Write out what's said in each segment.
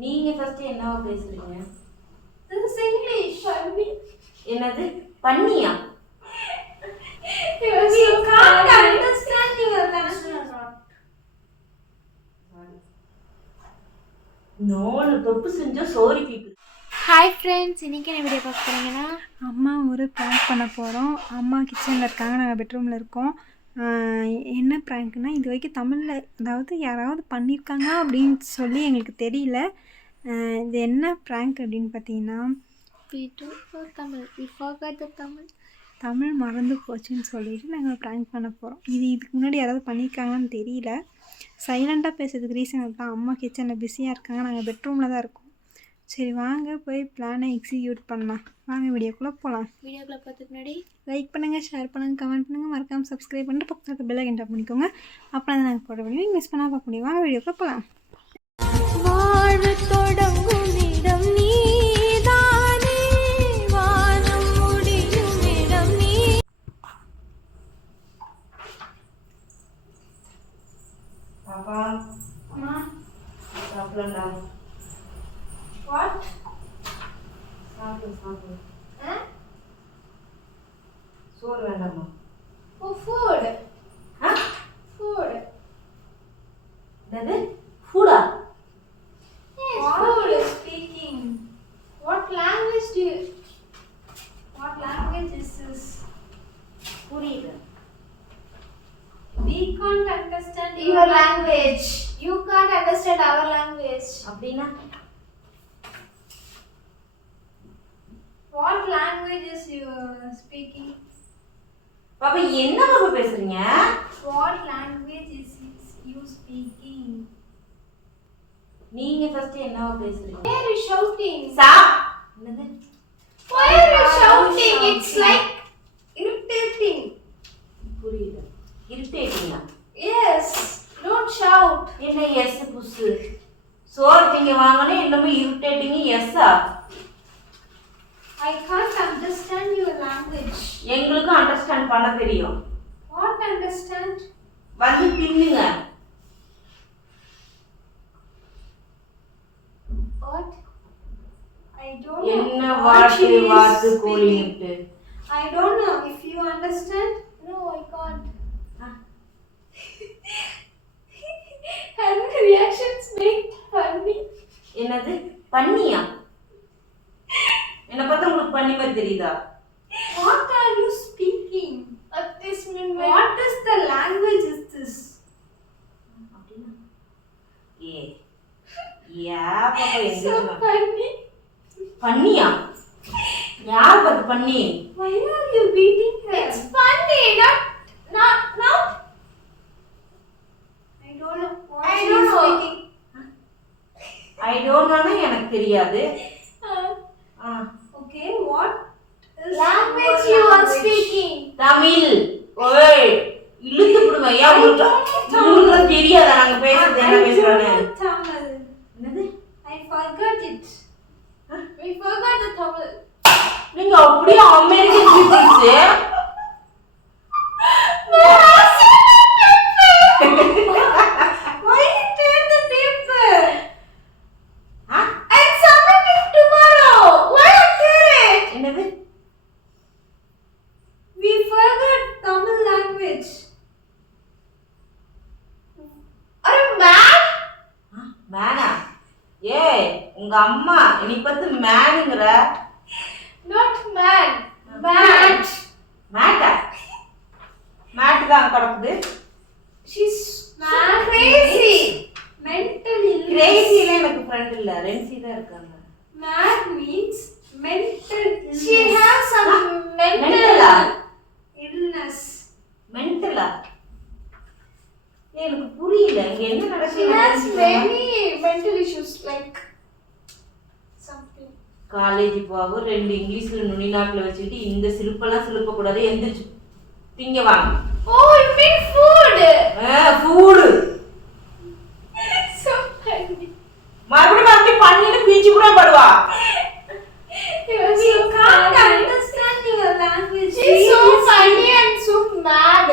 நீங்க ஃபர்ஸ்ட் என்னவா பேசுறீங்க? This is English. Funny. என்னது பண்ணியா? We can't understand your language. No, தப்பு செஞ்சா சாரி பீப்பிள். ஹாய் ஃப்ரெண்ட்ஸ், இன்றைக்கி என்ன வீடியோ பார்க்க போகிறீங்கன்னா அம்மா ஒரு ப்ராங்க் பண்ண போகிறோம். அம்மா கிச்சனில் இருக்காங்க, நாங்கள் பெட்ரூமில் இருக்கோம். என்ன ப்ராங்க்னால் இது வரைக்கும் தமிழில் அதாவது யாராவது பண்ணியிருக்காங்க அப்படின்னு சொல்லி எங்களுக்கு தெரியல. இது என்ன ப்ராங்க் அப்படின்னு பார்த்தீங்கன்னா தமிழ் மறந்து போச்சுன்னு சொல்லிட்டு நாங்கள் ப்ராங்க் பண்ண போகிறோம். இதுக்கு முன்னாடி யாராவது பண்ணியிருக்காங்கன்னு தெரியல. சைலண்ட்டாக பேசுறதுக்கு ரீசன் தான், அம்மா கிச்சனில் பிஸியாக இருக்காங்க, நாங்கள் பெட்ரூமில் தான் இருக்கோம். சரி வாங்க போய் பிளானை எக்ஸிக்யூட் பண்ணலாம். வாங்க வீடியோக்குள்ளே போகலாம். வீடியோக்குள்ளே பார்த்துக்கு முன்னாடி லைக் பண்ணுங்கள், ஷேர் பண்ணுங்கள், கமெண்ட் பண்ணுங்கள், மறக்காமல் சப்ஸ்கிரைப் பண்ணிட்டு பக்கத்தில் பெல் ஐக்கன் டாப் பண்ணிக்கோங்க. அப்போ தான் நாங்கள் போட முடியும், மிஸ் பண்ணால் பார்க்க முடியும். வாங்க வீடியோக்குள்ளே போகலாம். வாழ்வு தொடங்கும் இடம் நீதானே, வானம் முடியும் இடம் நீ. பாப்பா அம்மா சாப்பிடலாம். வாட் சாப்பிடு. சோறு வேண்டாமா? ஃபுட் என்னது ஃபுடா? Food speaking. What language is this? புரியல. We can't understand Your language. You can't understand our language. அப்படின்னா What language is you speaking? பாப்பா என்ன பாப்பா பேசுறீங்க? What language is you speaking? நீங்க ஃபர்ஸ்ட் என்னவா பேசுறீங்க? Why are you shouting? என்னது? Why are you shouting? It's like irritating. புரியல. இரிட்டேட்டிங்கா? Yes. Don't shout. என்ன எஸ் புஸ்? சோறு திங்க வாங்கனே என்னமோ இரிட்டேட்டிங் எஸ்ஸா? I can't understand your language. எங்களுக்கு அண்டர்ஸ்டாண்ட் பண்ண தெரியும். What understand? வந்து தின்னுங்க. What? I don't know. என்ன what she is வாத்து speaking. கோழிட்டு. I don't know if you understand. No, I can't. Her reactions make funny. என்னது பண்ணியா? என்ன பார்த்தா உங்களுக்கு பண்ணி மாதிரி தெரியுதா? What are you speaking? At this moment. What is the language is this? அப்படினா யா பாப்பா So எங்க funny. பண்ணியா? யார் பார்த்து பண்ணி? Why are you beating her? It's funny, not. I don't know. What I she don't is know. speaking. I don't நோனா எனக்கு தெரியாது. Okay, what is Language your you are language? speaking. Tamil. ஓய் இழுத்து விடுமா? யா உங்களுக்கு தெரியாதா நாங்க பேசுறது என்ன I பேசுறோன்னு? don't know Tamil. என்னது? I forgot it. We forgot the Tamil. நீங்க அப்படியே American peoples. Why you tear the paper? I'm submitting tomorrow. Why not tear it? என்னது? We forgot Tamil language. Are you mad? மேனா? ஏய் உங்க அம்மா நீ பார்த்து மேனுங்கற. Not man. Mad. மேட்டா? மேட் தான் கிடக்குது. She's Mad crazy. Mental illness. கிரேசில எனக்கு ஃப்ரெண்ட் இல்ல, ரென்சி தான் இருக்காங்க. Mad means mental illness. She has some மென்டலா? illness. மென்டலா? எனக்கு புரியல இங்க என்ன She நடக்குது. has many mental issues like something. College போக ரெண்டு இங்கிலீஷ்ல நுனி நாக்குல வச்சிட்டு இந்த சிலுப்பெல்லாம் சிலுப்ப கூடாது, எந்திரிச்சு திங்க வாங்க. Oh, you mean food? Food. So funny. மறுபடியும் அப்படி பண்ணிட்டு பீச்சு கூட படுவா. We can't understand your language. She's so funny and so mad.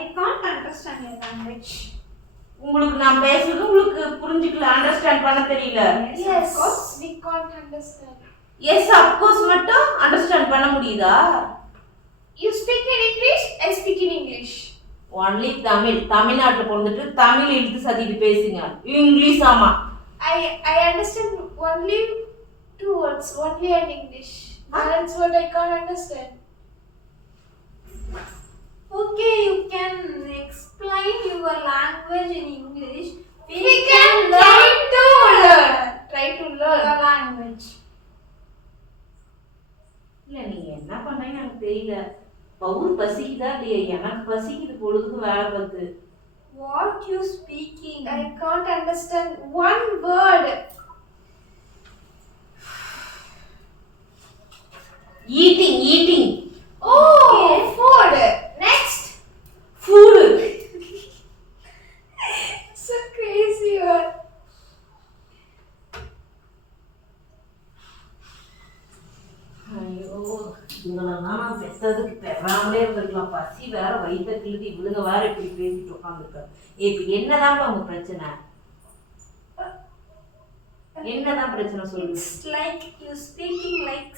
I can't understand your language. உங்களுக்கு நான் பேசுறது உங்களுக்கு புரிஞ்சுக்கல, அண்டர்ஸ்டாண்ட் பண்ண தெரியல. Yes, of course we can't understand. S of course மட்டும் அண்டர்ஸ்டாண்ட் பண்ண முடியுதா? You speak in English, I speak in English. Only Tamil. தமிழ்நாட்டுல பிறந்துட்டு தமிழ் இழுத்து சத்திட்டு பேசுங்க. இங்கிலீஷ் ஆமா. I understand only 2 words, only in English. That's what I can't understand. Okay, you can explain your language in English. We can try to learn your language. இல்ல நீங்க என்ன பண்றீங்கன்னு எனக்கு தெரியல. பவுர் பசிக்குதா இல்லையா? எனக்கு பசிக்குது, பொழுதுக்கு வேலை பார்த்து. What you speaking? I can't understand one word. Eating. Oh, Okay. food. Next. Food. So crazy word. ஐயோ, இவங்களெல்லாம் நான் பெற்றதுக்கு பெறாமலே இருந்திருக்கலாம். பசி வேற வயிற்ற கிழுதி, இவளுங்க வேற இப்படி பேசிட்டு உட்காந்துருக்காங்க. இப்ப என்னதான் உங்க பிரச்சனை? என்னதான் பிரச்சனை சொல்லு. It's like you speaking like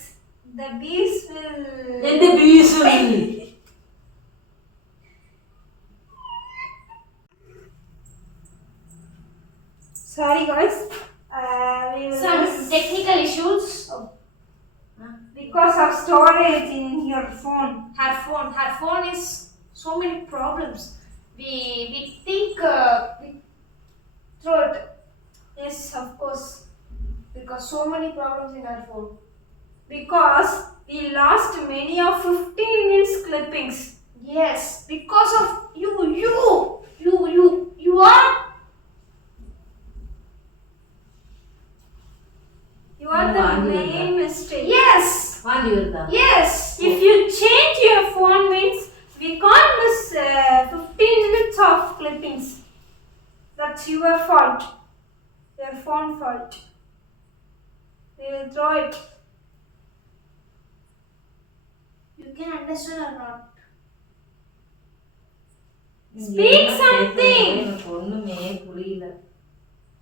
the bees will. எந்த piece? Sorry guys. We will Some technical issues. because of storage in your phone. Her phone is so many problems. We think we throw it. Yes, of course. Because so many problems in our phone. Because we lost many of 15 minutes clippings. Yes, because of you are. You are the Oh, main mistake. Yes, வாந்தி வருதா? yes. If you change your phone means we can't miss 15 minutes of clippings. That's your fault. Your phone fault. We will throw it. You can understand or not? Speak என்ன something. பேசுறது எனக்கு ஒண்ணுமே புரியல.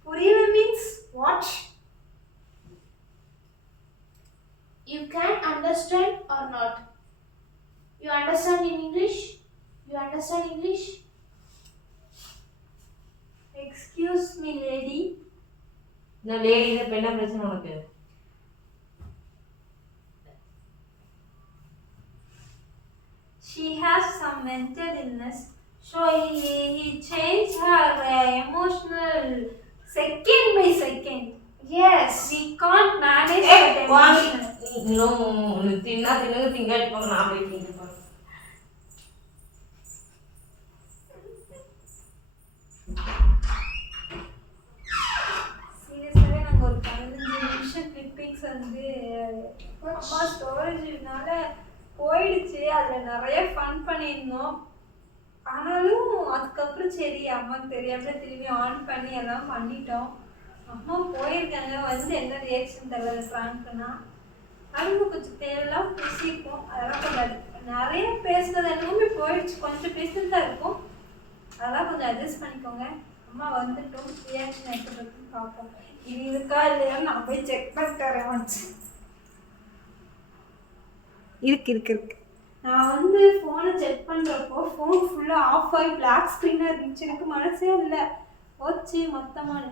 Purila means what? You can understand or not? You understand in English? You understand English? Excuse me, lady. இந்த lady இப்ப என்ன பிரச்சனை உனக்கு? She has some mental illness, so he changed her emotional second by second. Yes. We can't manage ஏய், that வாங்கி emotion. இன்னும் தின்னா தின்னுங்க திங்காட்டி போங்க, நான் போய் திங்க போறேன். சீரியஸாகவே நாங்கள் ஒரு 15 நிமிஷம் கிளிப்பிங்ஸ் வந்து அம்மா ஸ்டோரேஜ்னால போயிடுச்சு. அதில் நிறைய ஃபன் பண்ணியிருந்தோம். ஆனாலும் அதுக்கப்புறம் சரி அம்மாவுக்கு தெரியாமல் திரும்பி ஆன் பண்ணி எல்லாம் பண்ணிட்டோம். அம்மா போயிருக்காங்க, வந்து என்ன ரியாக்ஷன் தெரியல. ஃப்ராங்க்னா அவங்க கொஞ்சம் தேவையில்லாம் பேசியிருக்கோம். அதெல்லாம் கொஞ்சம் நிறைய பேசுனது எல்லாமே போயிடுச்சு. கொஞ்சம் பேசுனது தான் இருக்கும். அதெல்லாம் கொஞ்சம் அட்ஜஸ்ட் பண்ணிக்கோங்க. அம்மா வந்துட்டோம், ரியாக்ஷன் எப்படி இருக்குன்னு பார்ப்போம். இது இருக்கா இல்லையான்னு நான் போய் செக் பண்ணிட்டு வரேன். வந்துச்சு இருக்கு. நான் வந்து ஃபோனை செக் பண்ணுறப்போ ஃபோன் ஃபுல்லாக ஆஃப் ஆகி பிளாக் ஸ்க்ரீனாக இருந்துச்சு. எனக்கு மனசே இல்லை. போச்சு மொத்தமாக.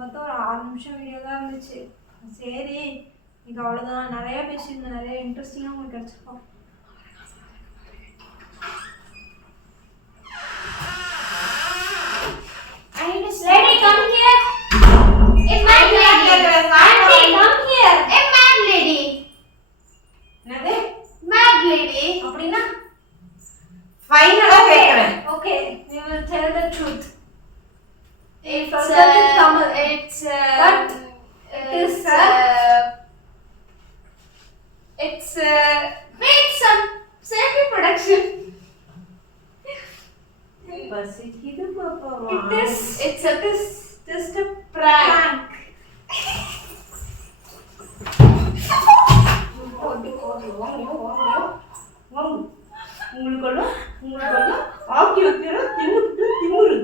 மொத்தம் ஒரு 6 நிமிஷம் வீடியோ தான் இருந்துச்சு. சரி இது அவ்வளோதான். நிறையா பேசியிருந்தேன், நிறைய இன்ட்ரெஸ்டிங்காக உங்களுக்கு கிடச்சிருக்கோம். Lady, come here. A mad lady. Auntie, come here. A mad lady. என்னது? Mad lady. அப்படின்னா ஃபைனலா கேக்குறேன். Okay, we will tell the truth. It's forgot the Tamil. It's But it is it's made some safety production. பசிக்குது பாப்பா. It's just a prank. உங்களுக்கு ஆக்கி வைக்கிற திமுரு.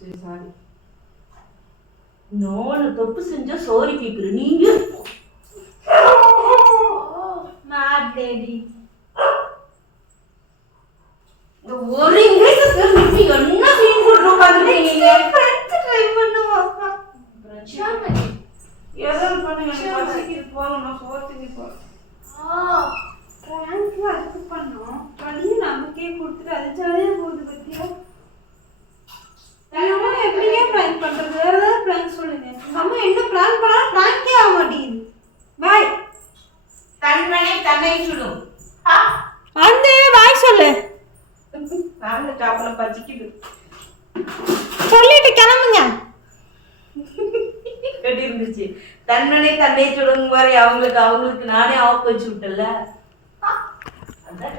சரி சாரி. நோனு தப்பு செஞ்சா சாரி கேக்குற நீங்க. Mad lady. இந்த ஒரு இங்கிலீஷ் தெரிஞ்சு என்ன சீன் போட்டு உட்கார்ந்துட்டீங்க? ஃப்ரெண்ட்ஸ் ட்ரை பண்ணுவாங்க. Germany. ஏதாவது பண்ணுங்க. பசிக்குது போங்க, நான் சோத்துக்கு போறேன். பிராங்க்ல அதுக்கு பண்ணோம். வழியை நமக்கே கொடுத்துட்டு அது ஜாலியாக போகுது பத்தியா? எங்கள் அம்மா எப்படிங்க ப்ராங்க் பண்ணுறது? வேறு ஏதாவது ப்ராங்க் சொல்லுங்க. எங்கள் அம்மா என்ன ப்ராங்க் பண்ணாலும் ப்ராங்கே ஆக மாட்டேங்குது. பாய். தன்மனை தன்னை சுடும். அந்த பாய் சொல்லு. நாங்க சாப்பிட பசிக்குது. சொல்லிட்டு கிளம்புங்க. கட்டி இருந்துச்சு. தன்மனை தன்னை சுடும் மாதிரி அவங்களுக்கு நானே ஆஃப் வச்சு விட்டல. அதான்